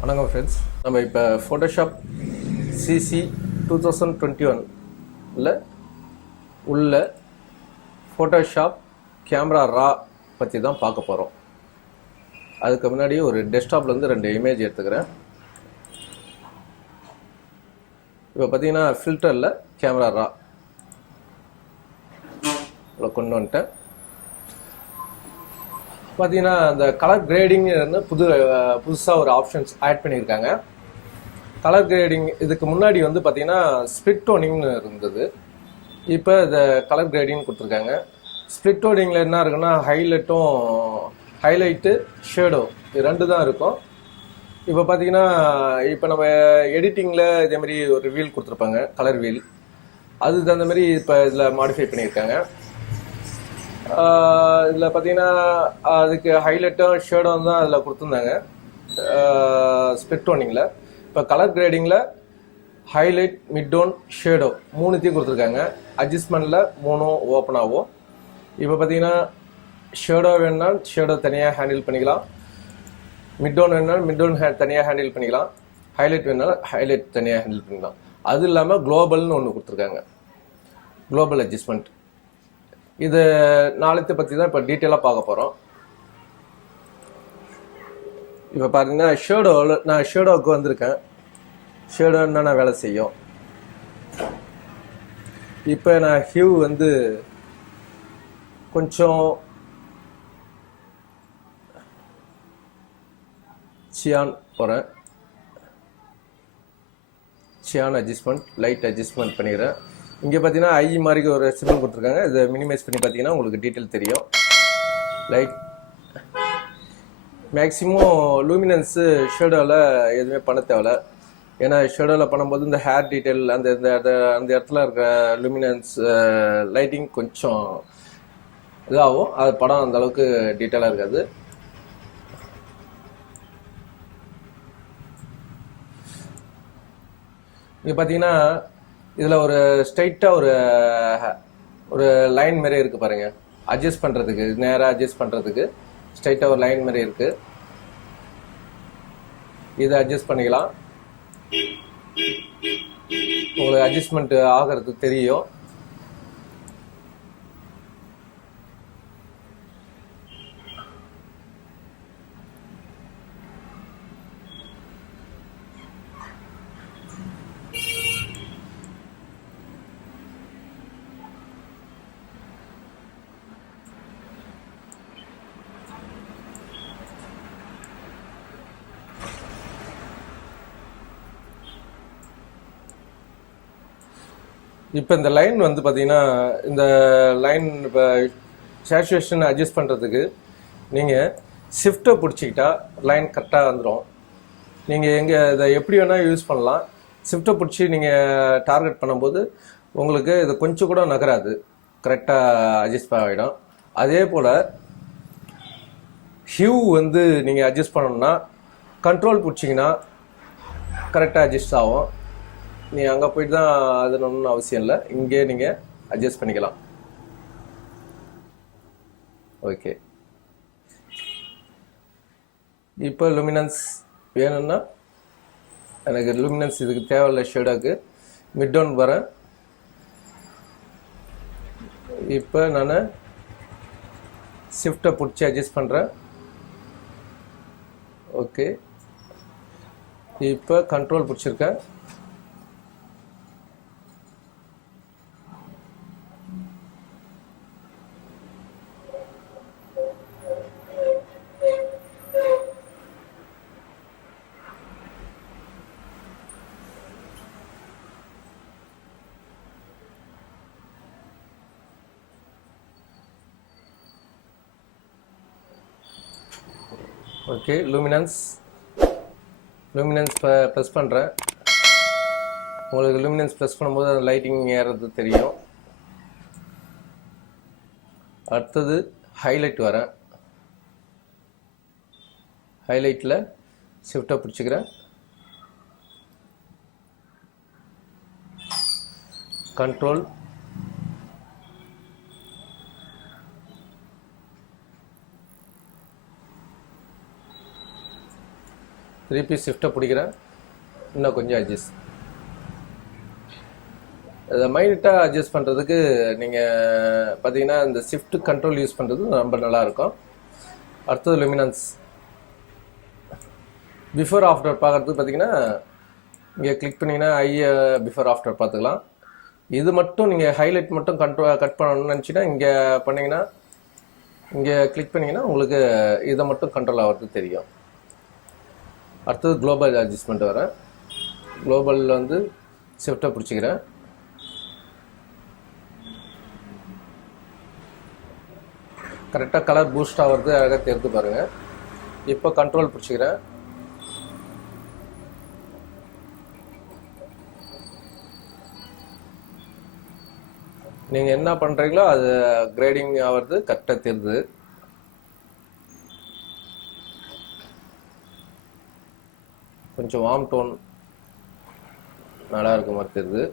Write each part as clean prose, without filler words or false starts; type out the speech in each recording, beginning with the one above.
வணக்கம் ஃப்ரெண்ட்ஸ், நம்ம இப்போ ஃபோட்டோஷாப் சிசி 2021ல் உள்ள ஃபோட்டோஷாப் கேமரா ரா பற்றி தான் பார்க்க போகிறோம். அதுக்கு முன்னாடி ஒரு டெஸ்க்டாப்லேருந்து 2 இமேஜ் எடுத்துக்கிறேன். இப்போ பார்த்தீங்கன்னா ஃபில்டரில் கேமரா ரா கொண்டு வந்துட்டேன். பார்த்தீங்கன்னா அந்த கலர் கிரேடிங்னு புதுசாக ஒரு ஆப்ஷன்ஸ் ஆட் பண்ணியிருக்காங்க. கலர் கிரேடிங் இதுக்கு முன்னாடி வந்து பார்த்தீங்கன்னா ஸ்பிளிட் டோனிங்னு இருந்தது. இப்போ இதை கலர் கிரேடிங் கொடுத்துருக்காங்க. ஸ்பிளிட் டோனிங்கில் என்ன இருக்குன்னா ஹைலைட்டு ஷேடோ இது 2 தான் இருக்கும். இப்போ பார்த்தீங்கன்னா இப்போ நம்ம எடிட்டிங்கில் இதேமாரி ஒரு வீல் கொடுத்துருப்பாங்க, கலர் வீல். அதுக்கு தகுந்த மாதிரி இப்போ இதில் மாடிஃபை பண்ணியிருக்காங்க. இதில் பார்த்தீங்கன்னா அதுக்கு ஹைலைட்டும் ஷேடும் தான் அதில் கொடுத்துருந்தாங்க ஸ்பிளிட் டோனிங்கில். இப்போ கலர் கிரேடிங்கில் ஹைலைட், மிட் டோன், ஷேடோ 3த்தையும் கொடுத்துருக்காங்க. அட்ஜஸ்ட்மெண்ட்டில் 3 ஓப்பன் ஆகும். இப்போ பார்த்தீங்கன்னா ஷேடோ வேணுன்னா ஷேடோ தனியாக ஹேண்டில் பண்ணிக்கலாம், மிட் டோன் வேணுன்னா மிட் டோன் தனியாக ஹேண்டில் பண்ணிக்கலாம், ஹைலைட் வேணுனாலும் ஹைலைட் தனியாக ஹேண்டில் பண்ணிக்கலாம். அது இல்லாமல் குளோபல்னு ஒன்று கொடுத்துருக்காங்க, குளோபல் அட்ஜஸ்ட்மெண்ட். இது நாளைக்கு பற்றி தான் இப்போ டீட்டெயிலாக பார்க்க போகிறோம். இப்போ பார்த்தீங்கன்னா நான் ஷேடோவுக்கு வந்திருக்கேன். ஷேடோ என்னென்ன வேலை செய்யும். இப்போ நான் ஹியூ வந்து கொஞ்சம் சியான் போகிறேன். சியான் அட்ஜஸ்ட்மெண்ட், லைட் அட்ஜஸ்ட்மெண்ட் பண்ணிக்கிறேன். இங்கே பார்த்தீங்கன்னா ஐ மாதிரி ஒரு சிம்பிள் கொடுத்துருக்காங்க. இதை மினிமைஸ் பண்ணி பார்த்தீங்கன்னா உங்களுக்கு டீட்டெயில் தெரியும். லைட் மேக்ஸிமம் லூமினன்ஸு ஷேடோவில் எதுவுமே பண்ண தேவையில்ல. ஏன்னா ஷேடோவில் பண்ணும்போது இந்த ஹேர் டீட்டெயில் அந்த இடத்துல இருக்கிற லூமினன்ஸ் லைட்டிங் கொஞ்சம் இதாகும். அது படம் அந்த அளவுக்கு டீட்டெயிலாக இருக்காது. இங்கே பார்த்தீங்கன்னா இதில் ஒரு ஸ்ட்ரைட்டாக ஒரு லைன் மாரி இருக்குது பாருங்கள். அட்ஜஸ்ட் பண்ணுறதுக்கு, நேராக அட்ஜஸ்ட் பண்ணுறதுக்கு ஸ்ட்ரைட்டாக ஒரு லைன் மாரி இருக்குது. இதை அட்ஜஸ்ட் பண்ணிக்கலாம். உங்களுக்கு அட்ஜஸ்ட்மெண்ட் ஆகிறது தெரியும். இப்போ இந்த லைன் வந்து பார்த்தீங்கன்னா இந்த லைன் இப்போ சேச்சுரேஷன் அட்ஜஸ்ட் பண்ணுறதுக்கு நீங்கள் ஷிஃப்ட்டை பிடிச்சிக்கிட்டா லைன் கரெக்டாக வந்துடும். நீங்கள் இதை எப்படி வேணால் யூஸ் பண்ணலாம். ஷிஃப்ட்டை பிடிச்சி நீங்கள் டார்கெட் பண்ணும்போது உங்களுக்கு இது கொஞ்சம் கூட நகராது, கரெக்டாக அட்ஜஸ்ட் ஆகிடும். அதே போல் ஹியூ வந்து நீங்கள் அட்ஜஸ்ட் பண்ணணும்னா கண்ட்ரோல் பிடிச்சிங்கன்னா கரெக்டாக அட்ஜஸ்ட் ஆகும். நீங்கள் அங்கே போய்ட்டு தான் அது ஒன்றும் அவசியம் இல்லை, இங்கே நீங்கள் அட்ஜஸ்ட் பண்ணிக்கலாம். ஓகே, இப்போ லூமினன்ஸ் வேணும்னா எனக்கு லூமினன்ஸ் இதுக்கு தேவையில்லை. ஷேடோக்கு மிட் டவுன் வரேன். இப்போ நான் ஷிஃப்ட்டை பிடிச்சி அட்ஜஸ்ட் பண்ணுறேன். ஓகே, இப்போ கண்ட்ரோல் பிடிச்சிருக்கேன். ஓகே, லூமினன்ஸ் ப்ரெஸ் பண்ணுறேன். உங்களுக்கு லூமினன்ஸ் ப்ரெஸ் பண்ணும்போது அந்த லைட்டிங் ஏறது தெரியும். அடுத்தது ஹைலைட் வரேன். ஹைலைட்டில் ஷிஃப்ட்டை பிடிச்சிக்கிறேன். கண்ட்ரோல் திருப்பி ஷிஃப்ட்டை பிடிக்கிறேன், இன்னும் கொஞ்சம் அட்ஜஸ்ட். அதை மைல்ட்டாக அட்ஜஸ்ட் பண்ணுறதுக்கு நீங்கள் பார்த்தீங்கன்னா இந்த ஷிஃப்ட் கண்ட்ரோல் யூஸ் பண்ணுறது ரொம்ப நல்லாயிருக்கும். அடுத்தது லுமினன்ஸ். பிஃபோர் ஆஃப்டர் பார்க்குறதுக்கு பார்த்தீங்கன்னா இங்கே கிளிக் பண்ணிங்கன்னா ஐயை பிஃபோர் ஆஃப்டர் பார்த்துக்கலாம். இது மட்டும் நீங்கள் ஹைலைட் மட்டும் கட் பண்ணணும்னு நினச்சின்னா இங்கே பண்ணிங்கன்னா, இங்கே கிளிக் பண்ணிங்கன்னா உங்களுக்கு இதை மட்டும் கண்ட்ரோல் ஆகிறது தெரியும். அடுத்தது குளோபல் அட்ஜஸ்ட்மெண்ட் வரேன். குளோபலில் வந்து ஷிஃப்ட்டை பிடிச்சிக்கிறேன். கரெக்டாக கலர் பூஸ்ட் ஆகிறது அழகாக தெரிந்து பாருங்கள். இப்போ கண்ட்ரோல் பிடிச்சிக்கிறேன். நீங்கள் என்ன பண்ணுறீங்களோ அது கிரேடிங் ஆகிறது கரெக்டாக தெரியுது. கொஞ்சம் வார்ம் டோன் நல்லா இருக்க மாதிரி தெரியுது.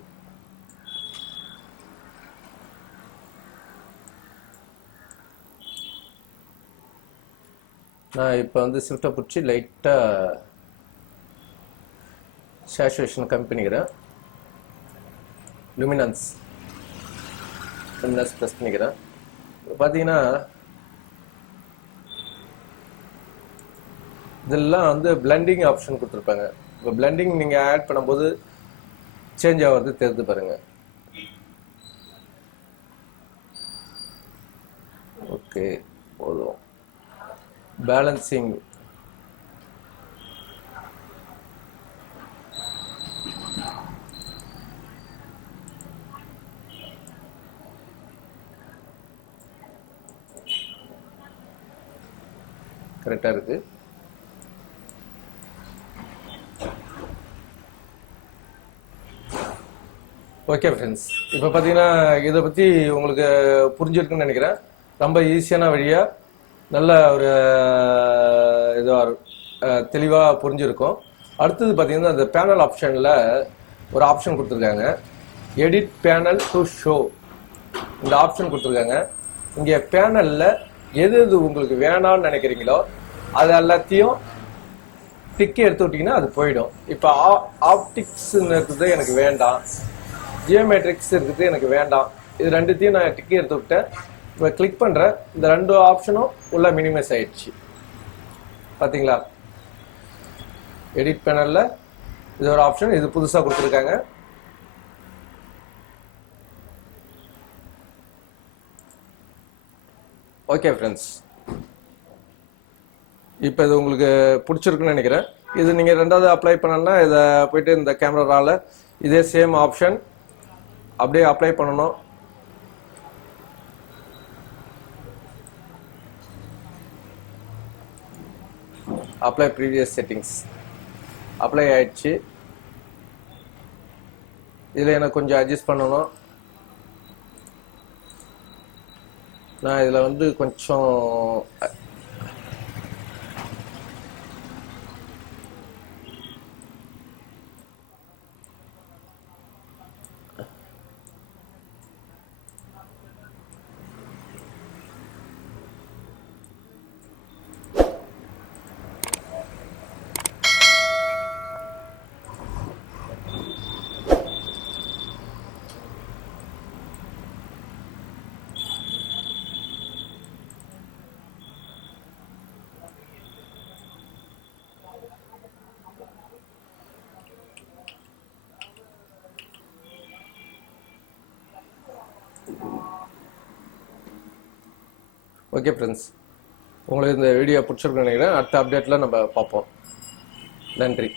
நான் இப்போ வந்து ஷிஃப்ட்டை பிடிச்சி லைட்டாக சேச்சுரேஷன் கம்மி பண்ணிக்கிறேன். லுமினன்ஸ் ப்ரெஸ் பண்ணிக்கிறேன். பார்த்தீங்கன்னா இதெல்லாம் வந்து பிளெண்டிங் ஆப்ஷன் கொடுத்துருப்பாங்க. இப்போ பிளெண்டிங் நீங்கள் ஆட் பண்ணும்போது சேஞ்ச் ஆகிறது தெரிந்து பாருங்கள். ஓகே, போதும். பேலன்சிங் கரெக்டாக இருக்குது. ஓகே ஃப்ரெண்ட்ஸ், இப்போ பார்த்தீங்கன்னா இதை பற்றி உங்களுக்கு புரிஞ்சிருக்குன்னு நினைக்கிறேன். ரொம்ப ஈஸியான வழியாக நல்ல ஒரு இதுவாக தெளிவாக புரிஞ்சிருக்கும். அடுத்தது பார்த்தீங்கன்னா இந்த பேனல் ஆப்ஷனில் ஒரு ஆப்ஷன் கொடுத்துருக்காங்க, எடிட் பேனல் டு ஷோ. இந்த ஆப்ஷன் கொடுத்துருக்காங்க. இங்கே பேனலில் எது எது உங்களுக்கு வேணாம்னு நினைக்கிறீங்களோ அது எல்லாத்தையும் டிக்கி எடுத்து விட்டிங்கன்னா அது போயிடும். இப்போ ஆப்டிக்ஸ்ன்னு இருக்குது எனக்கு வேண்டாம், ஜியோமெட்ரிக்ஸ் இருக்குது எனக்கு வேண்டாம், இது ரெண்டுத்தையும் நான் டிக்கி எடுத்து விட்டேன். இப்போ கிளிக் பண்ணுறேன், இந்த ரெண்டு ஆப்ஷனும் உள்ள மினிமைஸ் ஆயிடுச்சு. பார்த்தீங்களா? எடிட் பேனலில் இது ஒரு ஆப்ஷன், இது புதுசாக கொடுத்துருக்காங்க. ஓகே ஃப்ரெண்ட்ஸ், இப்போ இது உங்களுக்கு பிடிச்சிருக்குன்னு நினைக்கிறேன். இது நீங்கள் ரெண்டாவது அப்ளை பண்ணணும்னா இதை போய்ட்டு இந்த கேமராவில் இதே சேம் ஆப்ஷன் அப்படியே அப்ளை பண்ணணும். அப்ளை ப்ரீவியஸ் செட்டிங்ஸ் அப்ளை ஆயிடுச்சு. இதில் எனக்கு கொஞ்சம் அட்ஜஸ்ட் பண்ணணும். நான் இதில் வந்து கொஞ்சம் ஓகே ஃப்ரெண்ட்ஸ், உங்களுக்கு இந்த வீடியோ பிடிச்சிருக்குன்னு நினைக்கிறேன். அடுத்த அப்டேட்டில் நம்ம பார்ப்போம். நன்றி.